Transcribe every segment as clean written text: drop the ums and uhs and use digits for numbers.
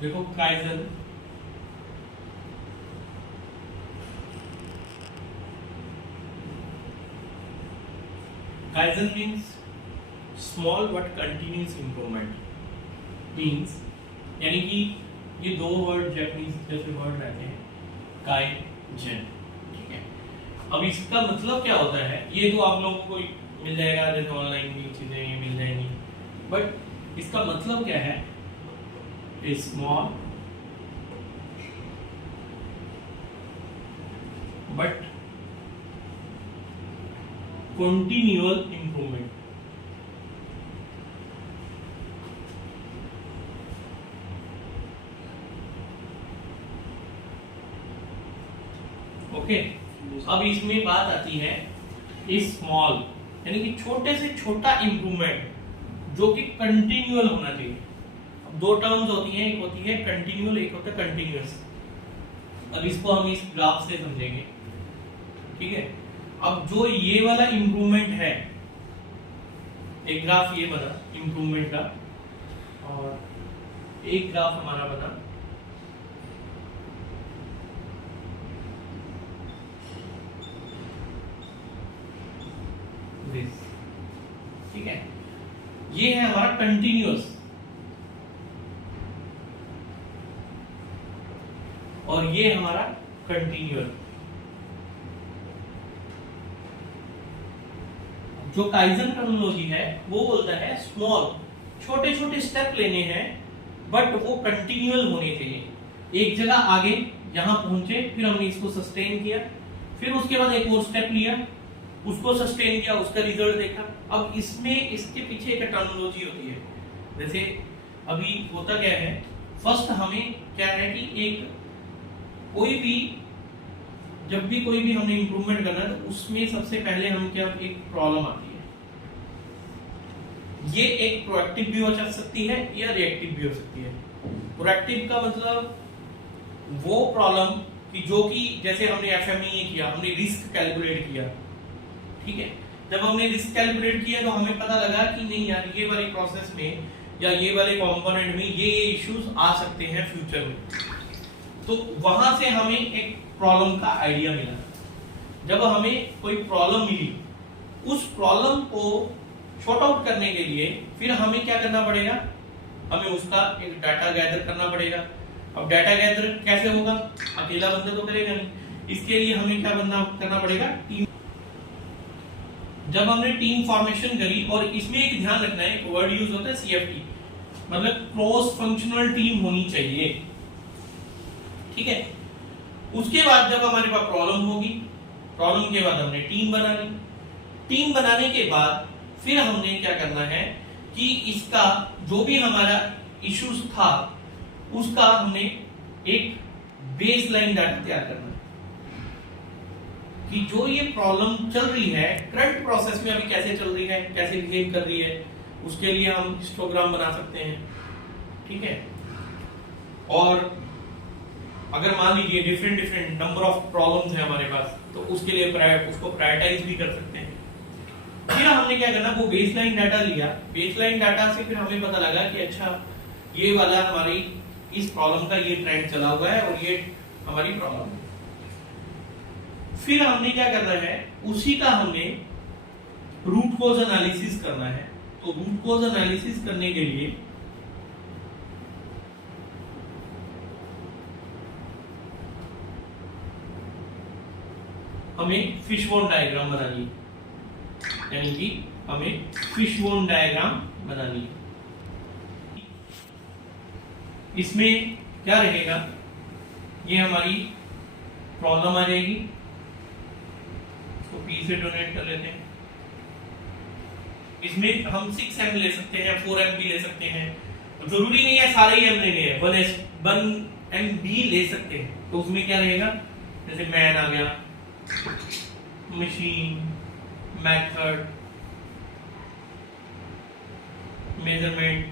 देखो kaizen kaizen means small but continuous improvement means, यानी कि ये दो वर्ड जापानीज जैसे वर्ड रहते हैं काइजन, ठीक है। अब इसका मतलब क्या होता है, ये तो आप लोगों को मिल जाएगा, जैसे ऑनलाइन भी चीजें मिल जाएंगी, बट इसका मतलब क्या है, small but continual improvement. Okay, अब इसमें बात आती है स्मॉल, यानी कि छोटे से छोटा इंप्रूवमेंट जो कि कंटिन्यूअल होना चाहिए। अब दो टर्म्स होती हैं, एक होती है कंटिन्यूअल, एक होता है कंटिन्यूअस। अब इसको हम इस ग्राफ से समझेंगे, ठीक है। अब जो ये वाला इंप्रूवमेंट है, एक ग्राफ ये बना इंप्रूवमेंट का, और एक ग्राफ हमारा बना दिस, ठीक है। ये है हमारा कंटिन्यूअस, और ये हमारा कंटिन्यूअल। जो काइजन टर्मिनोलॉजी है वो बोलता है स्मॉल, छोटे छोटे स्टेप लेने हैं, बट वो कंटिन्यूअल होने चाहिए। एक जगह आगे यहां पहुंचे, फिर हमने इसको सस्टेन किया, फिर उसके बाद एक और स्टेप लिया, उसको सस्टेन किया, उसका रिजल्ट देखा। अब इसमें इसके पीछे एक टर्मिनोलॉजी होती है। जैसे अभी होता क्या है, फर्स्ट हमें क्या है कि एक कोई भी, जब भी कोई भी हमने इंप्रूवमेंट करना है तो उसमें सबसे पहले हम क्या, एक प्रॉब्लम आती है। ये एक प्रोएक्टिव भी हो सकती है या रिएक्टिव भी हो सकती है। प्रोएक्टिव का मतलब वो प्रॉब्लम कि जो कि जैसे हमने एफएमई किया, हमने रिस्क कैलकुलेट किया, ठीक है। जब हमने रिस्क कैलकुलेट किया तो हमें पता लगा कि नहीं यार, ये वाली प्रोसेस में या ये वाले कंपोनेंट में ये इश्यूज आ सकते हैं फ्यूचर में, तो वहां से हमें एक प्रॉब्लम का आइडिया मिला। जब हमें कोई प्रॉब्लम मिली, उस प्रॉब्लम को सॉर्ट आउट करने के लिए फिर हमें क्या करना पड़ेगा, हमें उसका एक डाटा गैदर करना पड़ेगा। अब डाटा गैदर कैसे होगा, अकेला बंदा तो करेगा नहीं, इसके लिए हमें क्या करना पड़ेगा, टीम। जब हमने टीम फॉर्मेशन करी, और इसमें एक ध्यान रखना है, एक वर्ड यूज होता है सीएफटी, मतलब क्रॉस फंक्शनल टीम होनी चाहिए, ठीक है। उसके बाद जब हमारे पास प्रॉब्लम होगी, प्रॉब्लम के बाद हमने टीम बनानी, टीम बनाने के बाद फिर हमने क्या करना है कि इसका जो भी हमारा इश्यूज था उसका हमने एक बेसलाइन डाटा तैयार करना है कि जो ये प्रॉब्लम चल रही है करंट प्रोसेस में अभी कैसे चल रही है, कैसे बिहेव कर रही है, उसके लिए हम हिस्टोग्राम बना सकते हैं, ठीक है। और अगर मान लीजिए डिफरेंट नंबर ऑफ प्रॉब्लम्स है हमारे पास, तो उसके लिए उसको प्रायोरिटाइज भी कर सकते हैं। फिर हमने क्या करना, वो बेसलाइन डाटा लिया, बेसलाइन डाटा से फिर हमें पता लगा कि अच्छा ये वाला हमारी इस प्रॉब्लम का ये ट्रेंड चला हुआ है और ये हमारी प्रॉब्लम है। फिर हमने क्या करना है, उसी का हमने रूट कॉज एनालिसिस करना है। तो रूट कॉज एनालिसिस करने के लिए हमें फिशबोन डायग्राम बनानी है, यानी कि हमें फिशबोन डायग्राम बनानी है। इसमें क्या रहेगा, ये हमारी प्रॉब्लम आ जाएगी, इसको P से डोनेट कर लेते हैं। इसमें हम 6M ले सकते हैं, 4M भी ले सकते हैं, जरूरी नहीं है सारे ही M लेने हैं, 1M भी ले सकते हैं। तो उसमें क्या रहेगा, जैसे मैन आ गया, machine, method, measurement,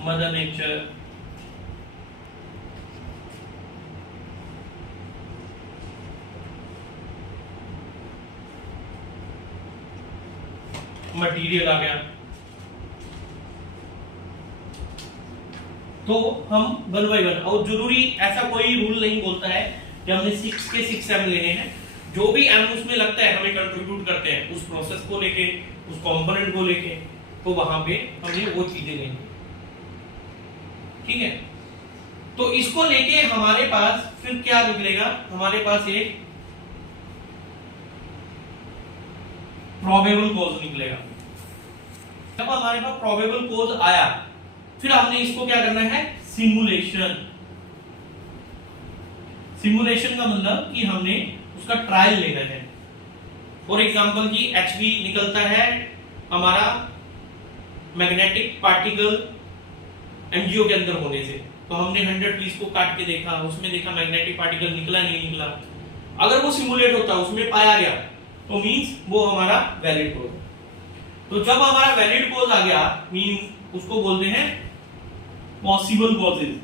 mother nature, material आ गया, तो हम 1 by 1, और जरूरी ऐसा कोई रूल नहीं बोलता है कि हमने 6 के 6 एम लेने हैं। जो भी एम उसमें लगता है हमें कंट्रीब्यूट करते हैं उस प्रोसेस को लेके, उस कंपोनेंट को लेके, तो वहां पे हमें वो चीजें लेंगे। ठीक है, तो इसको लेके हमारे पास फिर क्या निकलेगा, हमारे पास एक प्रोबेबल कॉज निकलेगा। जब हमारे पास प्रोबेबल कॉज आया, फिर हमने इसको क्या करना है, सिमुलेशन। सिमुलेशन का मतलब कि हमने उसका ट्रायल लेना है। फॉर एग्जांपल की HV निकलता है हमारा मैग्नेटिक पार्टिकल एमजीओ के अंदर होने से, तो हमने 100 पीस को काट के देखा, उसमें देखा मैग्नेटिक पार्टिकल निकला नहीं निकला। अगर वो सिमुलेट होता, उसमें पाया गया, तो मींस वो हमारा वैलिड कॉज। तो जब हमारा वैलिड कॉज आ गया, मींस उसको बोलते हैं पॉसिबल कॉजेज।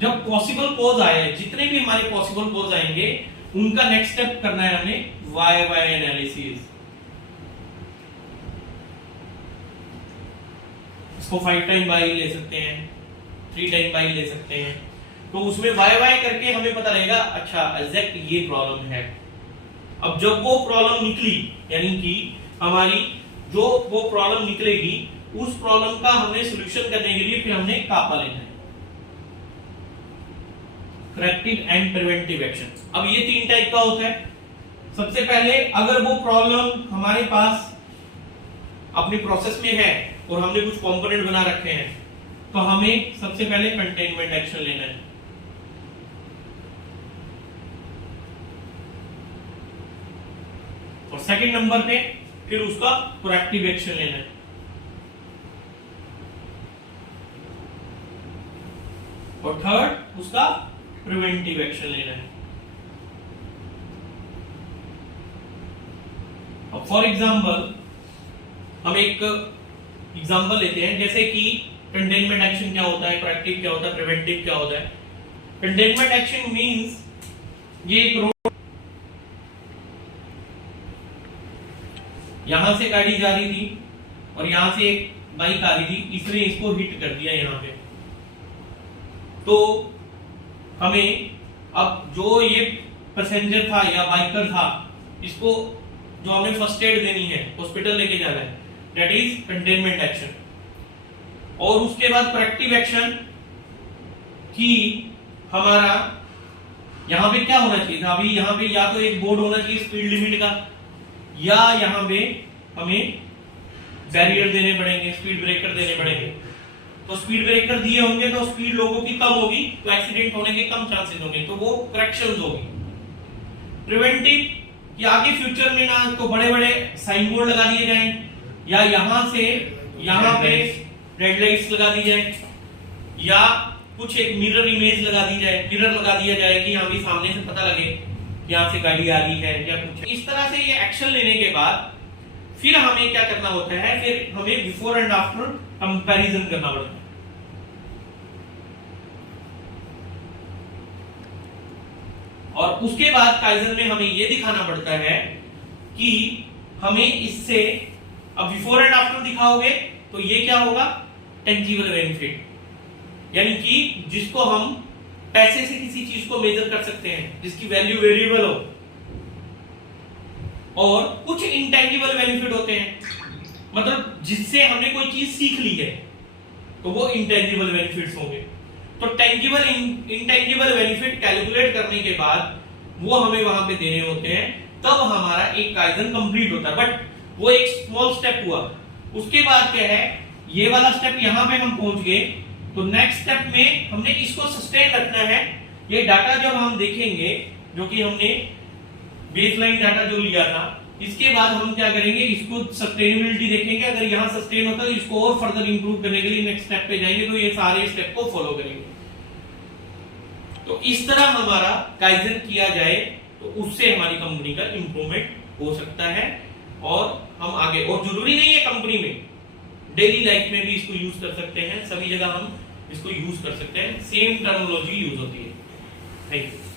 जब पॉसिबल कॉज आए, जितने भी हमारे पॉसिबल कॉज आएंगे, उनका नेक्स्ट स्टेप करना है हमें YY एनालिसिस। इसको 5 टाइम बाई ले सकते हैं, 3 टाइम बाई ले सकते हैं। तो उसमें YY करके हमें पता रहेगा, अच्छा एग्जैक्ट ये प्रॉब्लम है। अब जब वो प्रॉब्लम निकली, यानी कि हमारी जो वो प्रॉब्लम निकलेगी, उस प्रॉब्लम का हमने सॉल्यूशन करने के लिए फिर हमने कापा लेना है, करेक्टिव एंड प्रिवेंटिव एक्शन। अब ये 3 टाइप का होता है। सबसे पहले अगर वो प्रॉब्लम हमारे पास अपने प्रोसेस में है और हमने कुछ कंपोनेंट बना रखे हैं, तो हमें सबसे पहले कंटेनमेंट एक्शन लेना है। और सेकंड नंबर पे फिर उसका प्रोएक्टिव एक्शन लेना है। और थर्ड उसका प्रिवेंटिव एक्शन लेना है। अब फॉर एग्जांपल हम एक एग्जांपल लेते हैं, जैसे कि कंटेनमेंट एक्शन क्या होता है, प्रोएक्टिव क्या होता है, प्रिवेंटिव क्या होता है। कंटेनमेंट एक्शन मींस ये एक रोड, यहां से गाड़ी जा रही थी और यहां से एक बाइक आ रही थी, इसने इसको हिट कर दिया यहां पे। तो हमें अब जो ये पैसेंजर था या बाइकर था, इसको जो हमें फर्स्ट एड देनी है, हॉस्पिटल लेके जाना है, दैट इज कंटेनमेंट एक्शन। और उसके बाद प्रोएक्टिव एक्शन कि हमारा यहां पे क्या होना चाहिए था, अभी यहां पे या तो एक बोर्ड होना चाहिए स्पीड लिमिट का, या यहां पे हमें बैरियर देने पड़ेंगे, स्पीड ब्रेकर देने पड़ेंगे। तो स्पीड ब्रेकर दिए होंगे तो स्पीड लोगों की कम होगी, तो एक्सीडेंट होने के कम चांसेस होंगे, तो वो करेक्शंस होगी। प्रिवेंटिव कि आगे फ्यूचर में ना तो बड़े बड़े साइन बोर्ड लगा दिए जाएं, या यहां से यहां पे रेड लाइट्स लगा दी जाए, या कुछ एक मिरर इमेज लगा दी जाए, मिरर लगा दिया जाए कि यहां भी सामने से पता लगे कि यहां से गाड़ी आ रही है या कुछ। इस तरह से ये एक्शन लेने के बाद फिर हमें क्या करना होता है, फिर हमें बिफोर एंड आफ्टर कंपैरिजन करना पड़ता है। और उसके बाद काइजन में हमें यह दिखाना पड़ता है कि हमें इससे, अब बिफोर एंड आफ्टर दिखाओगे तो ये क्या होगा, टेंजिबल बेनिफिट, यानी कि जिसको हम पैसे से किसी चीज को मेजर कर सकते हैं, जिसकी वैल्यू वेरिएबल हो। और कुछ इंटेंजिबल बेनिफिट होते हैं, मतलब जिससे हमने कोई चीज सीख ली है, तो वो इंटेंजिबल बेनिफिट्स होंगे। तो टेंजिबल इंटेंजिबल बेनिफिट कैलकुलेट करने के बाद वो हमें वहां पे देने होते हैं, तब हमारा एक काइजन कंप्लीट होता है। बट वो एक स्मॉल स्टेप हुआ। उसके बाद क्या है, ये वाला स्टेप यहां पे हम पहुंच गए, तो नेक्स्ट स्टेप में हमने इसको सस्टेन रखना है। ये डाटा जब हम देखेंगे, जो कि हमने बेसलाइन डाटा जो लिया था, इसके बाद हम क्या करेंगे, इसको सस्टेनेबिलिटी देखेंगे। अगर यहां सस्टेन होता है तो इसको और फर्दर इंप्रूव करने के लिए नेक्स्ट स्टेप पे जाएंगे, तो ये सारे स्टेप को फॉलो करेंगे। तो इस तरह हमारा काइजन किया जाए तो उससे हमारी कंपनी का इंप्रूवमेंट हो सकता है, और हम आगे, और जरूरी नहीं है कंपनी में, डेली लाइफ में भी इसको यूज कर सकते हैं, सभी जगह हम इसको यूज कर सकते हैं, सेम टर्मिनोलॉजी यूज होती है। Thank you.